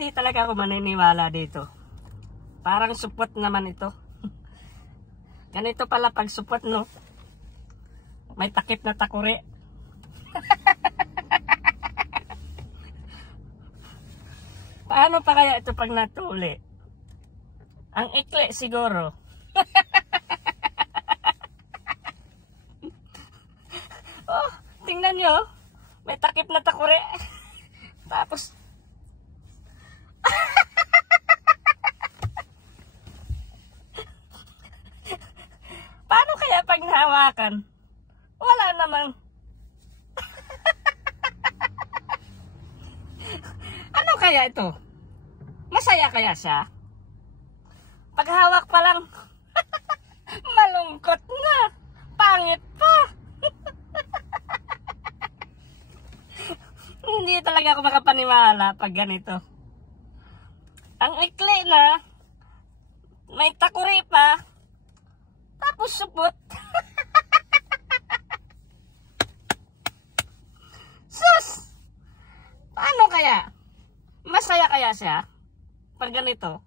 Hindi talaga ako maniniwala dito. Parang supot naman ito. Ganito pala pag supot, no? May takip na takuri. Paano pa kaya ito pag natuli? Ang ikli siguro. Oh, tingnan nyo. May takip na takuri. Tapos paano kaya pag nahawakan? Wala namang. Ano kaya ito? Masaya kaya siya? Paghawak pa lang, malungkot na. Pangit pa. Hindi talaga ako makapaniwala pag ganito. Ang ikli na, may takuri pa, tapos supot. Sus! Paano kaya? Masaya kaya siya pag ganito?